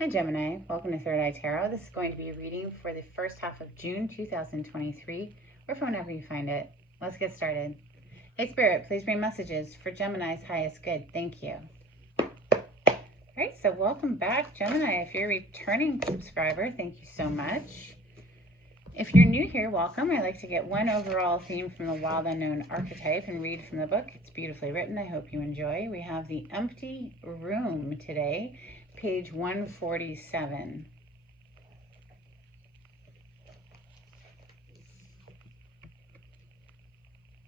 Hi Gemini, welcome to Third Eye Tarot. This is going to be a reading for the first half of June 2023, or from whenever you find it. Let's get started. Hey Spirit, please bring messages for Gemini's highest good. Thank you. Alright, so welcome back Gemini. If you're a returning subscriber, thank you so much. If you're new here, welcome. I like to get one overall theme from the Wild Unknown archetype and read from the book. It's beautifully written. I hope you enjoy. We have the Empty Room today. Page 147.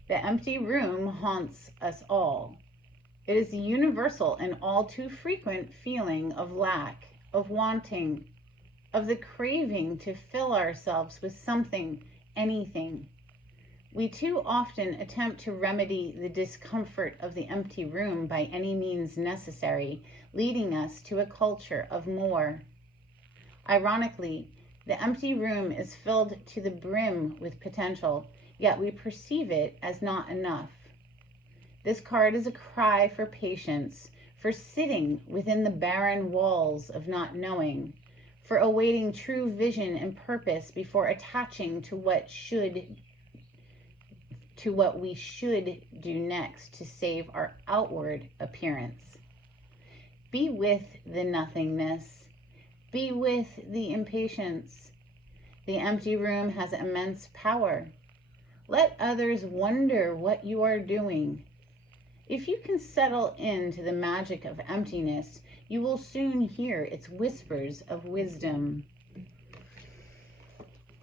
The empty room haunts us all. It is the universal and all too frequent feeling of lack, of wanting, of the craving to fill ourselves with something, anything. We too often attempt to remedy the discomfort of the empty room by any means necessary, leading us to a culture of more. Ironically, the empty room is filled to the brim with potential, yet we perceive it as not enough. This card is a cry for patience, for sitting within the barren walls of not knowing, for awaiting true vision and purpose before attaching to what we should do next to save our outward appearance. Be with the nothingness. Be with the impatience. The empty room has immense power. Let others wonder what you are doing. If you can settle into the magic of emptiness, you will soon hear its whispers of wisdom.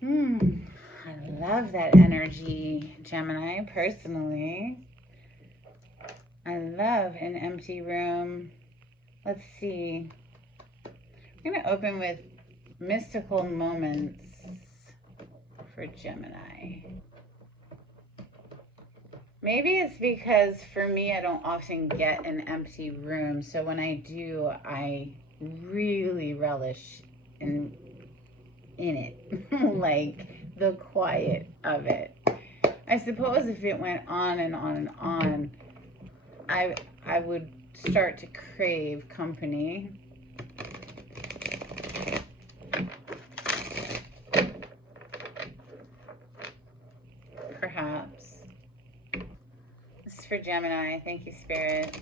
I love that energy, Gemini, personally. I love an empty room. Let's see. I'm going to open with mystical moments for Gemini. Maybe it's because for me, I don't often get an empty room. So when I do, I really relish in it, like the quiet of it. I suppose if it went on and on and on, I would start to crave company. Perhaps. This is for Gemini. Thank you, Spirit.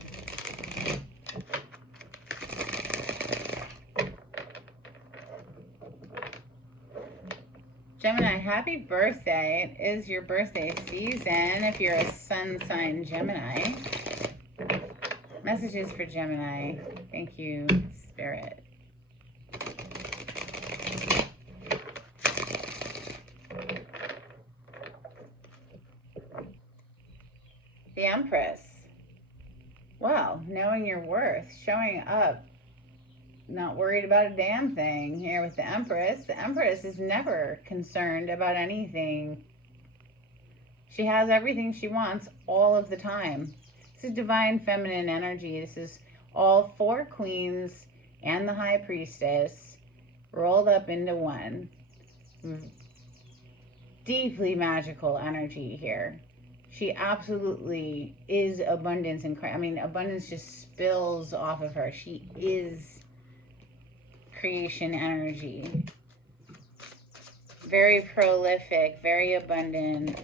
Gemini, happy birthday. It is your birthday season if you're a sun sign Gemini. Messages for Gemini. Thank you, Spirit. The Empress. Well, knowing your worth, showing up, not worried about a damn thing here with the Empress. The Empress is never concerned about anything. She has everything she wants all of the time. This is divine feminine energy. This is all four queens and the high priestess rolled up into one. Deeply magical energy here. She absolutely is abundance and abundance just spills off of her. She is creation energy. Very prolific, very abundant.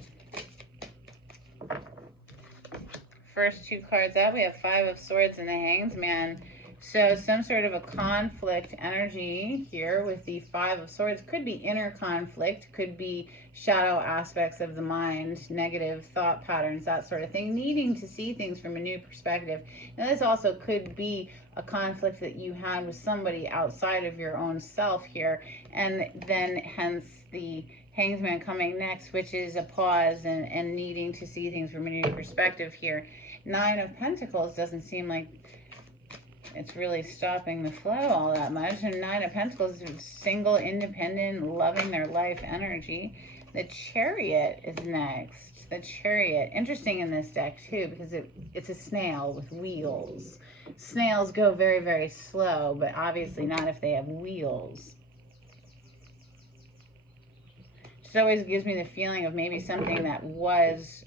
First two cards out, we have Five of Swords and the Hanged Man. So some sort of a conflict energy here with the Five of Swords. Could be inner conflict, could be shadow aspects of the mind, negative thought patterns, that sort of thing, needing to see things from a new perspective. And this also could be a conflict that you had with somebody outside of your own self here, and then hence the Hanged Man coming next, which is a pause and needing to see things from a new perspective here. Nine of Pentacles doesn't seem like it's really stopping the flow all that much. And Nine of Pentacles is single, independent, loving their life energy. The Chariot is next. The Chariot, interesting in this deck too, because it's a snail with wheels. Snails go very, very slow, but obviously not if they have wheels. Just always gives me the feeling of maybe something that was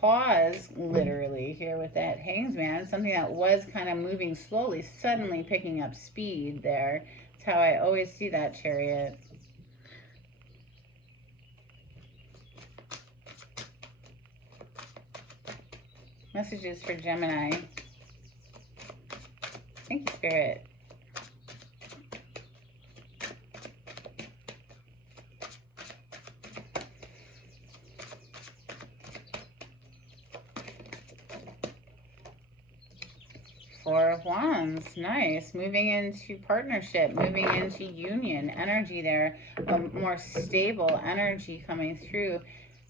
pause, literally, here with that Hanged Man. Something that was kind of moving slowly, suddenly picking up speed there. That's how I always see that Chariot. Messages for Gemini. Thank you, Spirit. Four of Wands, nice. Moving into partnership, moving into union energy there. A more stable energy coming through.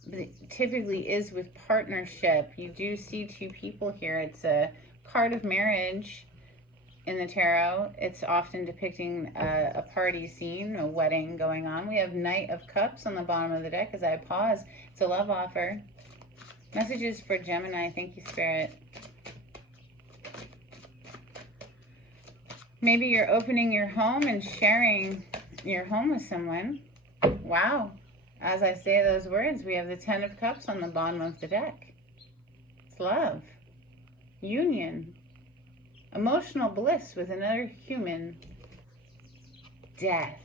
But it typically is with partnership. You do see two people here. It's a card of marriage in the tarot. It's often depicting a party scene, a wedding going on. We have Knight of Cups on the bottom of the deck as I pause. It's a love offer. Messages for Gemini. Thank you, Spirit. Maybe you're opening your home and sharing your home with someone. Wow. As I say those words, we have the Ten of Cups on the bottom of the deck. It's love, union, emotional bliss with another human, death.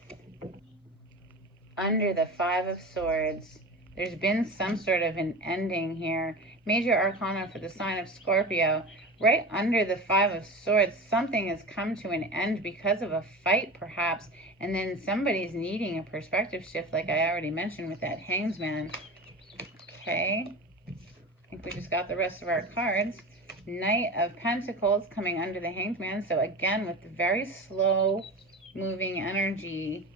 Under the Five of Swords, there's been some sort of an ending here. Major Arcana for the sign of Scorpio. Right under the Five of Swords, something has come to an end because of a fight, perhaps, and then somebody's needing a perspective shift, like I already mentioned with that Hanged Man. Okay, I think we just got the rest of our cards. Knight of Pentacles coming under the Hanged Man. So again, with the very slow moving energy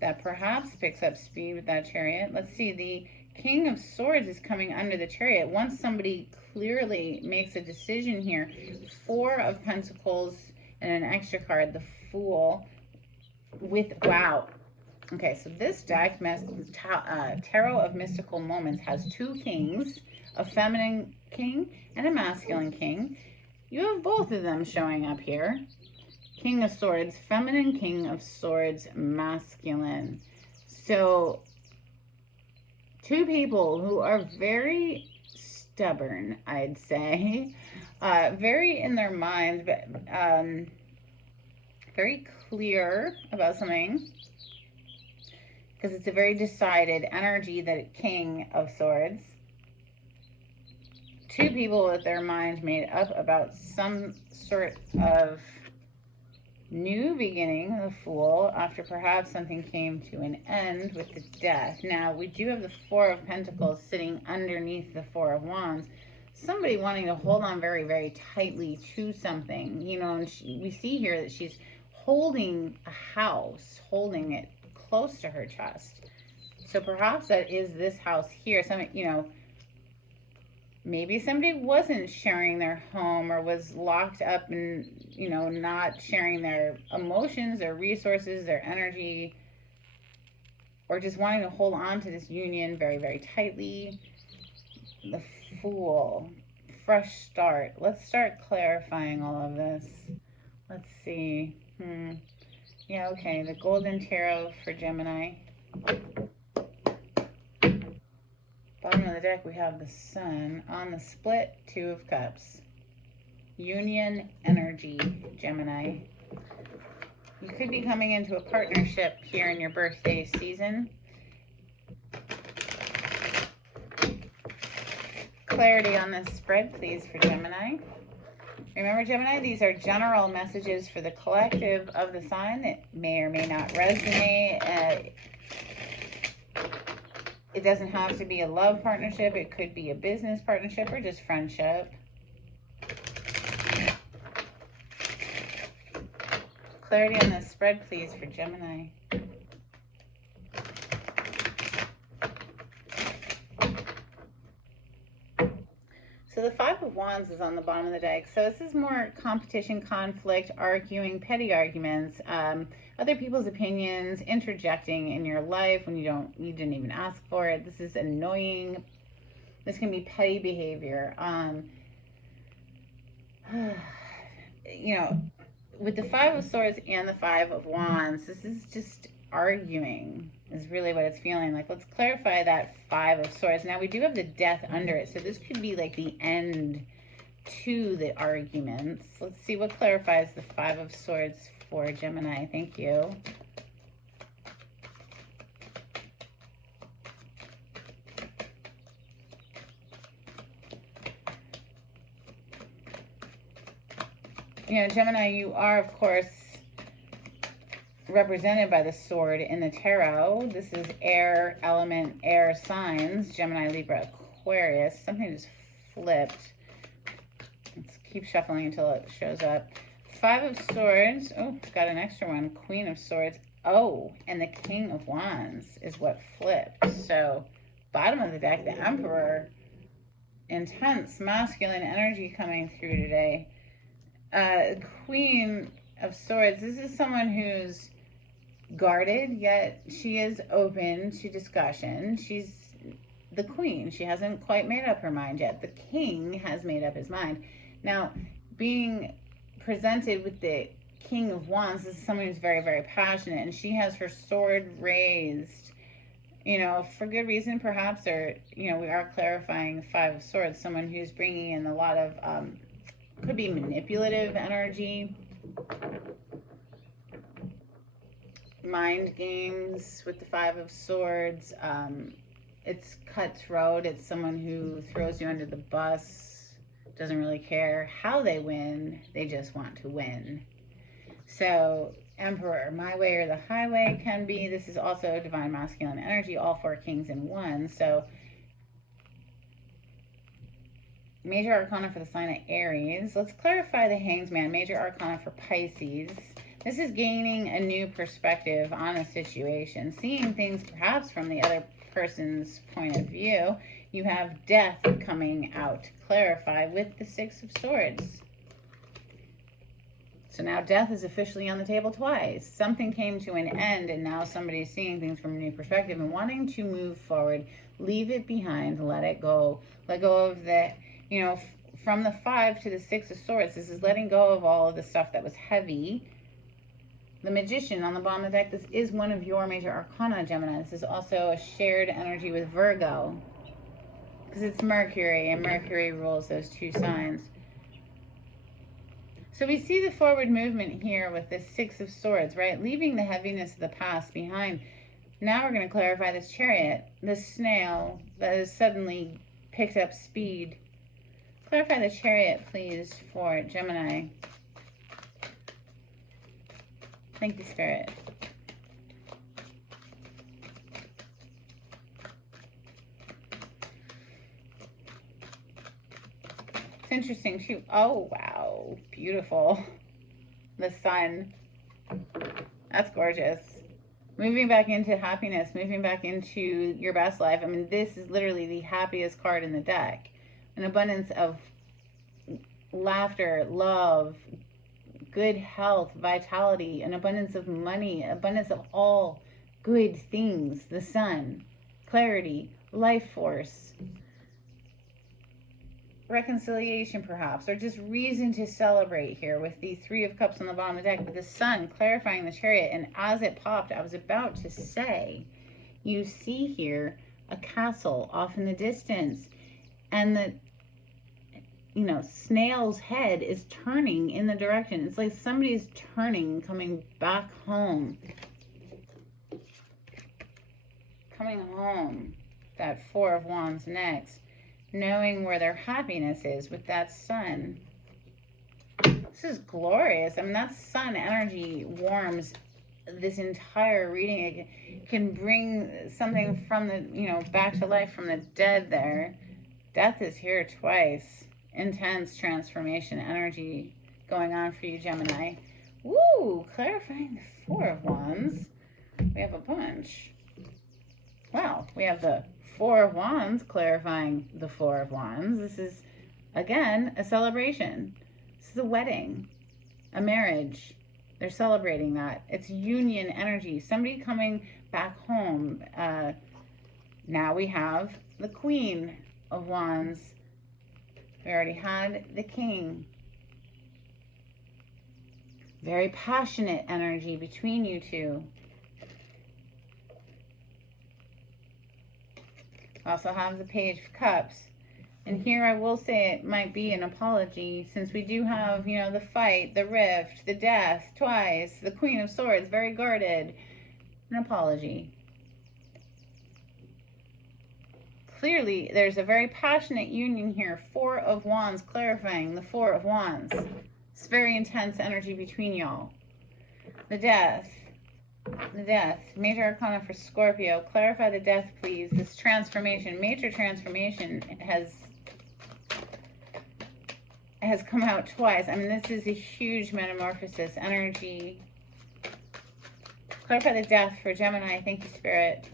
that perhaps picks up speed with that Chariot. Let's see, the King of Swords is coming under the Chariot. Once somebody clearly makes a decision here, Four of Pentacles and an extra card, the Fool, with, wow. Okay, so this deck, Tarot of Mystical Moments, has two kings, a feminine king and a masculine king. You have both of them showing up here. King of Swords, feminine, King of Swords, masculine. So two people who are very stubborn, I'd say, very in their minds, but very clear about something, because it's a very decided energy, that King of Swords. Two people with their minds made up about some sort of new beginning, the Fool, after perhaps something came to an end with the Death. Now, we do have the Four of Pentacles sitting underneath the Four of Wands. Somebody wanting to hold on very, very tightly to something, you know, and we see here that she's holding a house, holding it close to her chest. So perhaps that is this house here. Some, you know, maybe somebody wasn't sharing their home, or was locked up and, you know, not sharing their emotions, their resources, their energy, or just wanting to hold on to this union very, very tightly. The Fool, fresh start. Let's start clarifying all of this. Let's see. Yeah, okay, the Golden Tarot for Gemini. Bottom of the deck, we have the Sun. On the split, Two of Cups. Union energy, Gemini. You could be coming into a partnership here in your birthday season. Clarity on this spread, please, for Gemini. Remember, Gemini, these are general messages for the collective of the sign that may or may not resonate. It doesn't have to be a love partnership. It could be a business partnership or just friendship. Clarity on this spread, please, for Gemini. So the Five of Wands is on the bottom of the deck. So this is more competition, conflict, arguing, petty arguments, other people's opinions, interjecting in your life when you didn't even ask for it. This is annoying. This can be petty behavior. You know, with the Five of Swords and the Five of Wands, this is just arguing is really what it's feeling like. Let's clarify that Five of Swords. Now we do have the Death under it, so this could be like the end to the arguments. Let's see what clarifies the Five of Swords for Gemini. Thank you. You know, Gemini, you are, of course, represented by the sword in the tarot. This is air element, air signs. Gemini, Libra, Aquarius. Something just flipped. Let's keep shuffling until it shows up. Five of Swords. Oh, got an extra one. Queen of Swords. Oh, and the King of Wands is what flipped. So, bottom of the deck, the Emperor. Intense masculine energy coming through today. Queen of Swords. This is someone who's guarded, yet she is open to discussion. She's the queen. She hasn't quite made up her mind yet. The king has made up his mind. Now, being presented with the King of Wands, this is someone who's very, very passionate, and she has her sword raised, you know, for good reason perhaps, or, you know, we are clarifying Five of Swords, someone who's bringing in a lot of, could be manipulative energy, mind games with the Five of Swords. It's cutthroat. It's someone who throws you under the bus, doesn't really care how they win. They just want to win. So, Emperor, my way or the highway can be. This is also divine masculine energy, all four kings in one. So, Major Arcana for the sign of Aries. Let's clarify the Hanged Man. Major Arcana for Pisces. This is gaining a new perspective on a situation, seeing things perhaps from the other person's point of view. You have death coming out to clarify with the Six of Swords. So now death is officially on the table twice. Something came to an end, and now somebody's seeing things from a new perspective and wanting to move forward. Leave it behind, let it go. Let go of the, you know, from the Five to the Six of Swords. This is letting go of all of the stuff that was heavy. The Magician on the bottom of the deck. This is one of your major arcana, Gemini. This is also a shared energy with Virgo, because it's Mercury, and Mercury rules those two signs. So we see the forward movement here with the Six of Swords, right? Leaving the heaviness of the past behind. Now we're going to clarify this Chariot, this snail that has suddenly picked up speed. Clarify the Chariot, please, for Gemini. Thank you, Spirit. It's interesting, too. Oh, wow. Beautiful. The sun. That's gorgeous. Moving back into happiness, moving back into your best life. I mean, this is literally the happiest card in the deck. An abundance of laughter, love, good health, vitality, an abundance of money, abundance of all good things. The sun, clarity, life force, reconciliation perhaps, or just reason to celebrate here with the Three of Cups on the bottom of the deck, with the sun clarifying the Chariot. And as it popped, I was about to say, you see here a castle off in the distance, and the, you know, snail's head is turning in the direction. It's like somebody's turning, coming back home. Coming home. That Four of Wands next. Knowing where their happiness is with that sun. This is glorious. I mean, that sun energy warms this entire reading. It can bring something from the, you know, back to life from the dead there. Death is here twice. Intense transformation energy going on for you, Gemini. Woo! Clarifying the Four of Wands. We have a bunch. Wow, we have the Four of Wands clarifying the Four of Wands. This is, again, a celebration. This is a wedding, a marriage. They're celebrating that. It's union energy. Somebody coming back home. Now we have the Queen of Wands. We already had the King. Very passionate energy between you two. Also have the Page of Cups. And here I will say it might be an apology, since we do have, you know, the fight, the rift, the death twice, the Queen of Swords, very guarded. An apology. Clearly, there's a very passionate union here. Four of Wands, clarifying the Four of Wands. It's very intense energy between y'all. The Death. The Death. Major Arcana for Scorpio. Clarify the Death, please. This transformation, major transformation has come out twice. I mean, this is a huge metamorphosis energy. Clarify the Death for Gemini. Thank you, Spirit.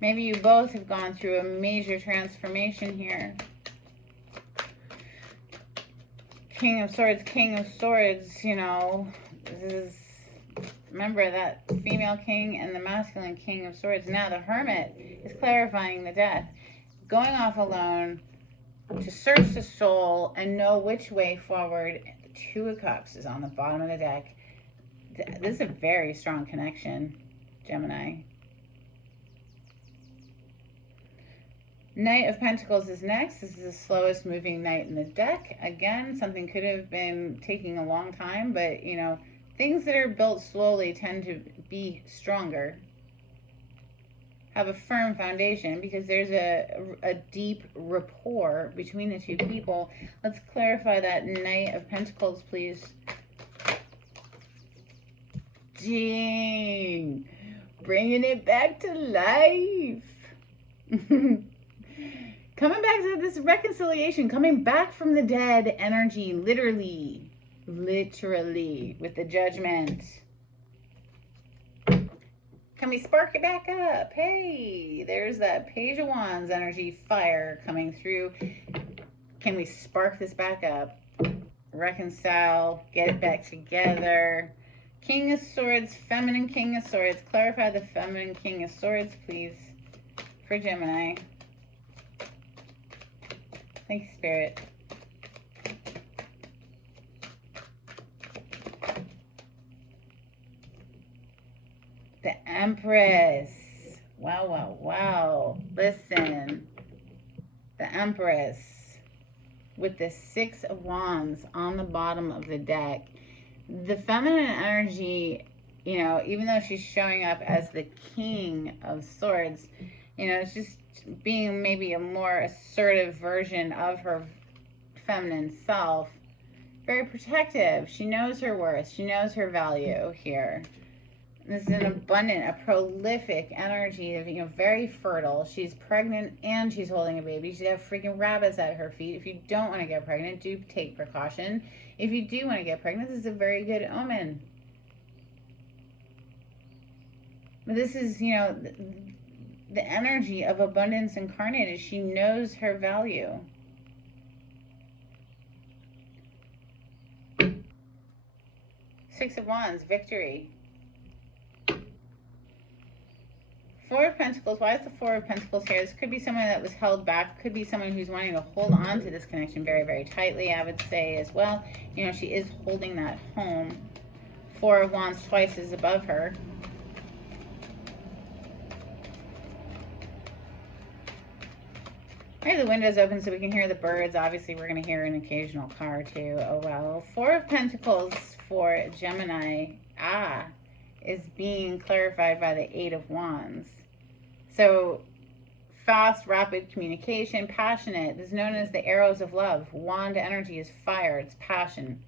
Maybe you both have gone through a major transformation here. King of Swords, you know, this is, remember that female king and the masculine King of Swords. Now the Hermit is clarifying the Death. Going off alone to search the soul and know which way forward. The Two of Cups is on the bottom of the deck. This is a very strong connection, Gemini. Knight of Pentacles is next. This is the slowest moving knight in the deck. Again, something could have been taking a long time, but, you know, things that are built slowly tend to be stronger. Have a firm foundation because there's a deep rapport between the two people. Let's clarify that Knight of Pentacles, please. Dang. Bringing it back to life. Coming back to this reconciliation, coming back from the dead energy, literally, with the Judgment. Can we spark it back up? Hey, there's that Page of Wands energy, fire coming through. Can we spark this back up? Reconcile, get it back together. King of Swords, feminine King of Swords. Clarify the feminine King of Swords, please, for Gemini. Thanks, Spirit. The Empress. Wow, wow, wow. Listen. The Empress with the Six of Wands on the bottom of the deck. The feminine energy, you know, even though she's showing up as the King of Swords, you know, it's just being maybe a more assertive version of her feminine self. Very protective. She knows her worth. She knows her value here. This is an abundant, a prolific energy, you know, very fertile. She's pregnant and she's holding a baby. She's got freaking rabbits at her feet. If you don't want to get pregnant, do take precaution. If you do want to get pregnant, this is a very good omen. But this is, you know, the energy of abundance incarnated. She knows her value. Six of Wands, victory. Four of Pentacles. Why is the Four of Pentacles here? This could be someone that was held back. Could be someone who's wanting to hold on to this connection very, very tightly, I would say as well. You know, she is holding that home. Four of Wands twice is above her. I have the windows open so we can hear the birds. Obviously, we're going to hear an occasional car too. Oh, well. Four of Pentacles for Gemini is being clarified by the Eight of Wands. So, fast, rapid communication, passionate. This is known as the arrows of love. Wand energy is fire. It's passion.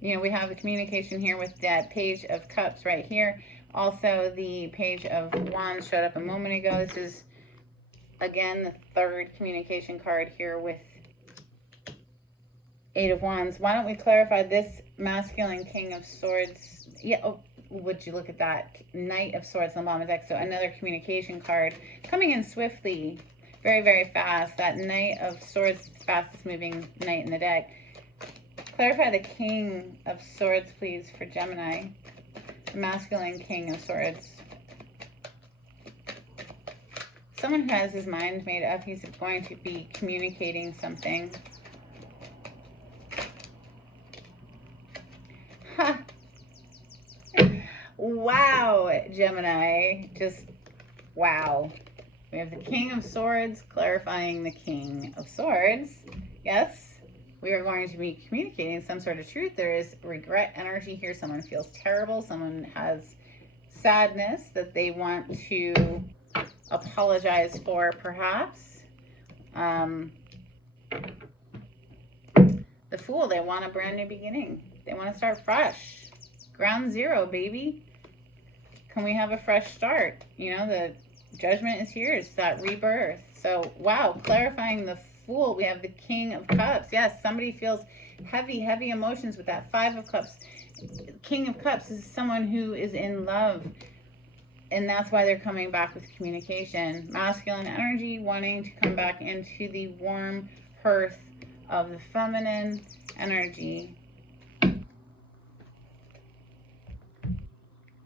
You know, we have the communication here with that Page of Cups right here. Also, the Page of Wands showed up a moment ago. This is, again, the third communication card here with Eight of Wands. Why don't we clarify this masculine King of Swords? Yeah, oh, would you look at that? Knight of Swords on the bottom of the deck. So another communication card coming in swiftly, very, very fast. That Knight of Swords, fastest moving knight in the deck. Clarify the King of Swords, please, for Gemini. The masculine King of Swords. Someone who has his mind made up. He's going to be communicating something. Wow, Gemini. Just wow. We have the King of Swords clarifying the King of Swords. Yes, we are going to be communicating some sort of truth. There is regret energy here. Someone feels terrible. Someone has sadness that they want to apologize for, perhaps. The Fool, they want a brand new beginning. They want to start fresh. Ground zero, baby. Can we have a fresh start? You know, the Judgment is here. It's that rebirth. So, wow, clarifying the Fool. We have the King of Cups. Yes, somebody feels heavy emotions with that Five of Cups. King of Cups is someone who is in love. And that's why they're coming back with communication. Masculine energy wanting to come back into the warm hearth of the feminine energy.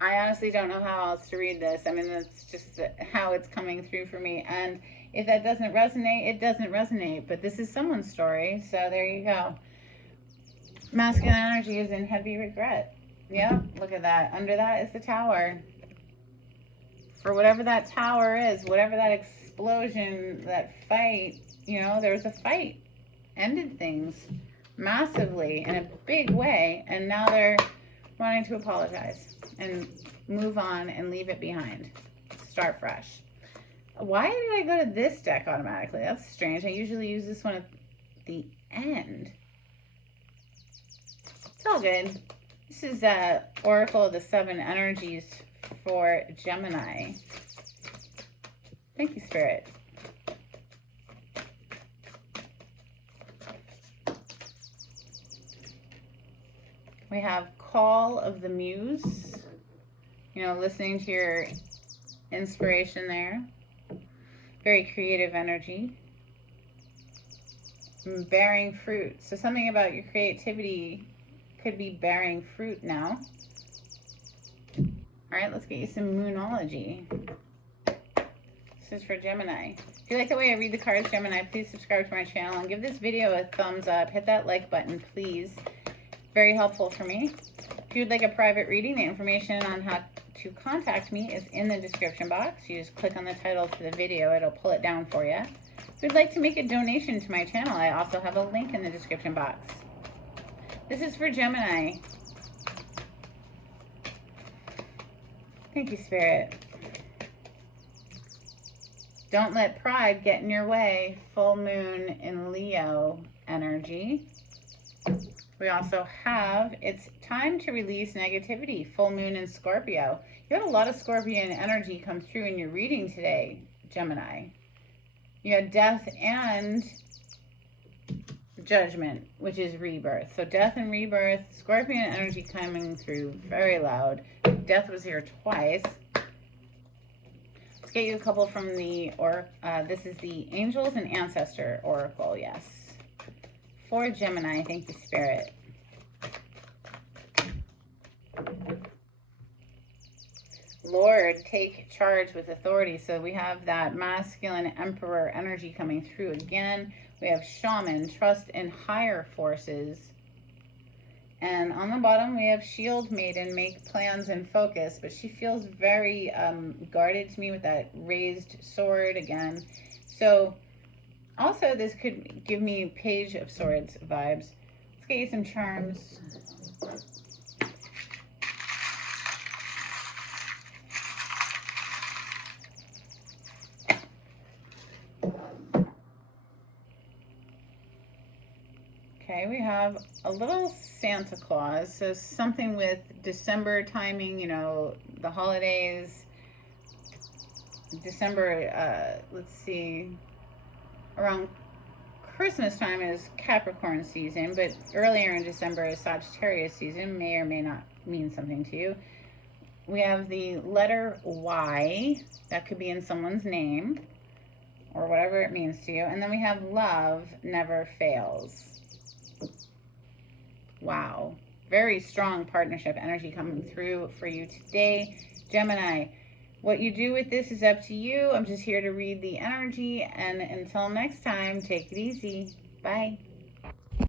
I honestly don't know how else to read this. I mean, that's just how it's coming through for me. And if that doesn't resonate, it doesn't resonate. But this is someone's story, so there you go. Masculine energy is in heavy regret. Yep, look at that. Under that is the Tower. For whatever that tower is, whatever that explosion, that fight, you know, there was a fight. Ended things massively in a big way. And now they're wanting to apologize and move on and leave it behind. Start fresh. Why did I go to this deck automatically? That's strange. I usually use this one at the end. It's all good. This is Oracle of the Seven Energies for Gemini. Thank you, Spirit. We have Call of the Muse. You know, listening to your inspiration there. Very creative energy. Bearing fruit. So something about your creativity could be bearing fruit now. All right, let's get you some Moonology. This is for Gemini. If you like the way I read the cards, Gemini, please subscribe to my channel and give this video a thumbs up. Hit that like button, please. Very helpful for me. If you'd like a private reading, the information on how to contact me is in the description box. You just click on the title to the video. It'll pull it down for you. If you'd like to make a donation to my channel, I also have a link in the description box. This is for Gemini. Thank you, Spirit. Don't let pride get in your way. Full moon in Leo energy. We also have, it's time to release negativity. Full moon in Scorpio. You had a lot of Scorpion energy come through in your reading today, Gemini. You had death and judgment, which is rebirth. So death and rebirth, Scorpion energy coming through very loud. Death was here twice. Let's get you a couple from the, this is the Angels and Ancestor Oracle, yes. For Gemini, thank you, Spirit. Lord, take charge with authority. So we have that masculine emperor energy coming through again. We have shaman, trust in higher forces. And on the bottom, we have shield maiden, make plans and focus. But she feels very guarded to me with that raised sword again. So also this could give me Page of Swords vibes. Let's get you some charms. Okay, we have a little Santa Claus, so something with December timing, you know, the holidays. December, let's see, around Christmas time is Capricorn season, but earlier in December is Sagittarius season, may or may not mean something to you. We have the letter Y, that could be in someone's name, or whatever it means to you. And then we have love never fails. Wow, very strong partnership energy coming through for you today, Gemini. What you do with this is up to you. I'm just here to read the energy, and until next time, take it easy. Bye.